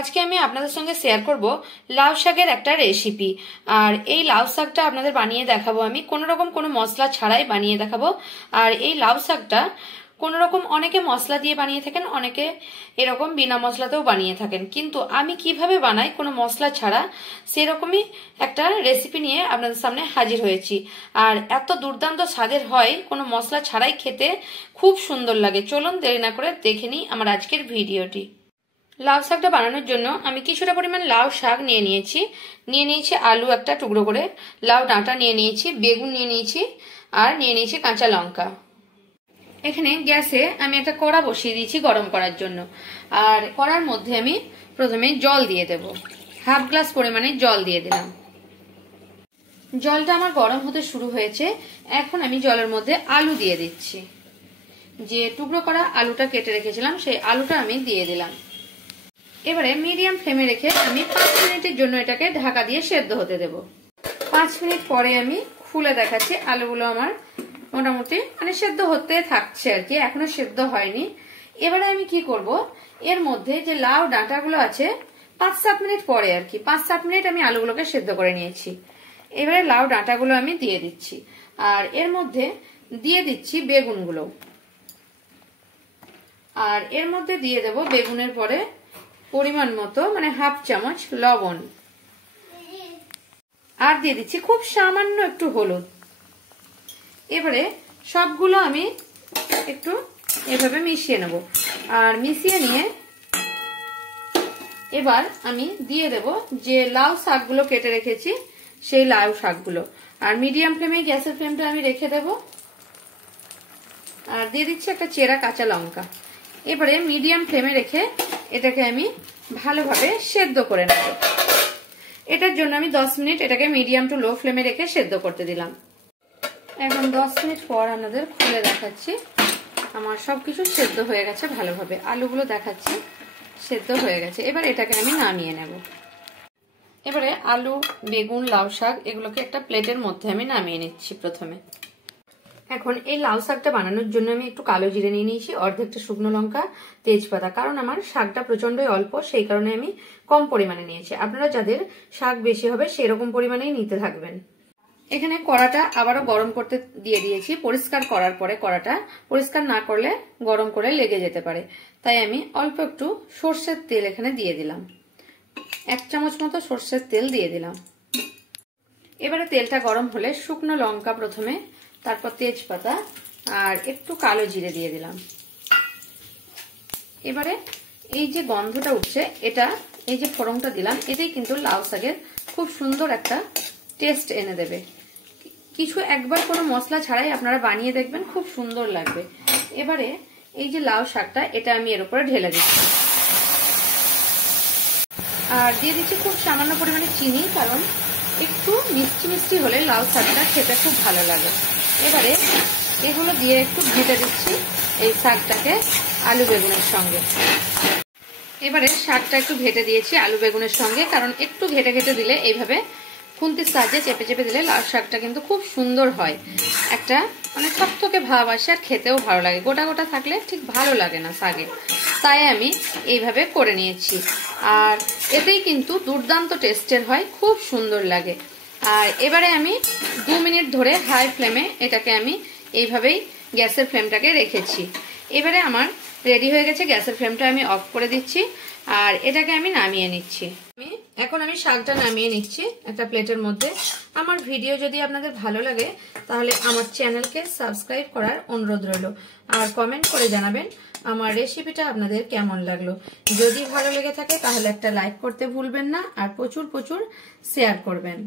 আজকে আমি আপনাদের সঙ্গে শেয়ার করব লাউ শাকের একটা রেসিপি। আর এই লাউ শাকটা আপনাদের বানিয়ে দেখাবো, আমি কোনো রকম কোনো মশলা ছাড়াই বানিয়ে দেখাবো। আর এই লাউ শাকটা কোনো রকম অনেকে মশলা দিয়ে বানিয়ে থাকেন, অনেকে এরকম বিনা মশলাতেও বানিয়ে থাকেন, কিন্তু আমি কিভাবে বানাই কোনো মশলা ছাড়া সেরকমই একটা রেসিপি নিয়ে আপনাদের সামনে হাজির হয়েছি। আর এত দুর্দান্ত স্বাদের হয়, কোনো মশলা ছাড়াই খেতে খুব সুন্দর লাগে। চলুন দেরি না করে দেখে নিই আমার আজকের ভিডিওটি। লাউ শাকটা বানানোর জন্য আমি কিছুটা পরিমাণ লাউ শাক নিয়ে নিয়েছি আলু একটা টুকরো করে, লাউ ডাঁটা নিয়ে নিয়েছি, বেগুন নিয়ে নিয়েছি, আর নিয়ে নিয়েছি কাঁচা লঙ্কা। এখানে গ্যাসে আমি একটা কড়া বসিয়ে দিয়েছি গরম করার জন্য। আর কড়ার মধ্যে আমি প্রথমে জল দিয়ে দেব, হাফ গ্লাস পরিমাণে জল দিয়ে দিলাম। জলটা আমার গরম হতে শুরু হয়েছে। এখন আমি জলের মধ্যে আলু দিয়ে দিচ্ছি। যে টুকরো করা আলুটা কেটে রেখেছিলাম সেই আলুটা আমি দিয়ে দিলাম। এবারে মিডিয়াম ফ্লেমে রেখে আমি 5 মিনিটের জন্য এটাকে ঢাকা দিয়ে সেদ্ধ হতে দেব। 5 মিনিট পরে আমি খুলে দেখাচ্ছি, আলুগুলো আমার মোটামুটি সেদ্ধ হতে থাকছে আর কি, এখনো সেদ্ধ হয়নি। এবারে আমি কি করব, এর মধ্যে যে লাউ ডাঁটাগুলো আছে 5-7 মিনিট পরে আর কি, 5-7 মিনিট আমি আলুগুলোকে সেদ্ধ করে নিয়েছি। এবারে লাউ ডাঁটাগুলো আমি দিয়ে দিচ্ছি, আর এর মধ্যে দিয়ে দিচ্ছি বেগুনগুলো। আর এর মধ্যে দিয়ে দেব বেগুনের পরে পরিমাণ মতো হাফ চামচ লবণ, আর দিয়ে দিচ্ছি খুব সামান্য একটু হলুদ। এবারে সবগুলো আমি একটু এভাবে মিশিয়ে নেব। আর মিশিয়ে নিয়ে এবার আমি দিয়ে দেব যে লাউ শাকগুলো কেটে রেখেছি সেই লাউ শাকগুলো। আর মিডিয়াম ফ্লেমে গ্যাসের ফ্লেমটা আমি রেখে দেব। আর দিয়ে দিচ্ছি একটা চেরা কাঁচা লঙ্কা। এবারে মিডিয়াম ফ্লেমে রেখে এটাকে আমি ভালোভাবে সেদ্ধ করে নেব। এটার জন্য আমি 10 মিনিট এটাকে মিডিয়াম টু লো ফ্লেমে রেখে সেদ্ধ করতে দিলাম। এখন 10 মিনিট পর আপনাদের খুলে দেখাচ্ছি, আমার সবকিছু সেদ্ধ হয়ে গেছে ভালোভাবে, আলুগুলো দেখাচ্ছি সেদ্ধ হয়ে গেছে। এবার এটাকে আমি নামিয়ে নেব। এবারে আলু, বেগুন, লাউ শাক এগুলোকে একটা প্লেটের মধ্যে আমি নামিয়ে নিচ্ছি প্রথমে। এখন এই লাউ শাকটা বানানোর জন্য আমি একটু কালো জিরে নিয়ে নিয়েছি, অর্ধেকটা শুকনো লঙ্কা, তেজপাতা। কারণ আমার শাকটা প্রচন্ডই অল্প, সেই কারণে আমি কম পরিমাণে নিয়েছি। আপনারা যাদের শাক বেশি হবে সেরকম পরিমাণেই নিতে থাকবেন। এখানে কড়াটা আবারও গরম করতে দিয়ে দিয়েছি। পরিষ্কার করার পরে কড়াটা পরিষ্কার না করলে গরম করে লেগে যেতে পারে, তাই আমি অল্প একটু সর্ষের তেল এখানে দিয়ে দিলাম। 1 চামচ মতো সর্ষের তেল দিয়ে দিলাম। এবারে তেলটা গরম হলে শুকনো লঙ্কা প্রথমে, তারপর তেজপাতা আর একটু কালো জিরে দিয়ে দিলাম। এবারে এই যে গন্ধটা উঠছে, এটা এই যে ফোড়নটা দিলাম, এটাই কিন্তু লাউ শাকের খুব সুন্দর একটা টেস্ট এনে দেবে। কিছু একবার কোনো মশলা ছাড়াই আপনারা বানিয়ে দেখবেন, খুব সুন্দর লাগবে। এবারে এই যে লাউ শাকটা এটা আমি এর উপরে ঢেলে দিচ্ছি। আর দিয়ে দিচ্ছি খুব সামান্য পরিমাণে চিনি, কারণ একটু মিষ্টি মিষ্টি হলে লাউ শাকটা খেতে খুব ভালো লাগে। এবারে এগুলো দিয়ে একটু ভেজে দিচ্ছি এই শাকটাকে আলু বেগুনের সঙ্গে। এবারে শাকটা একটু ভেজে দিয়েছি আলু বেগুনের সঙ্গে, কারণ একটু ঘেটে ঘেটে দিলে এইভাবে খুন্তির সাহায্যে চেপে চেপে দিলে লাউ শাকটা কিন্তু খুব সুন্দর হয়। একটা থকথকে ভাব আসে, আর খেতেও ভালো লাগে। গোটা গোটা থাকলে ঠিক ভালো লাগে না শাকে, তাই আমি এইভাবে করে নিয়েছি। আর এতেই কিন্তু দুর্দান্ত টেস্টের হয়, খুব সুন্দর লাগে। আর এবারে আমি 2 মিনিট ধরে হাই ফ্লেমে এটাকে আমি এইভাবেই গ্যাসের ফ্লেমটাকে রেখেছি। এবারে আমার রেডি হয়ে গেছে, গ্যাসের ফ্লেমটা আমি অফ করে দিচ্ছি। আর এটাকে আমি নামিয়ে নিচ্ছি। এখন আমি শাকটা নামিয়ে নিচ্ছি একটা প্লেটের মধ্যে। আমার ভিডিও যদি আপনাদের ভালো লাগে তাহলে আমার চ্যানেলকে সাবস্ক্রাইব করার অনুরোধ রইল। আর কমেন্ট করে জানাবেন আমার রেসিপিটা আপনাদের কেমন লাগলো। যদি ভালো লেগে থাকে তাহলে একটা লাইক করতে ভুলবেন না, আর প্রচুর প্রচুর শেয়ার করবেন।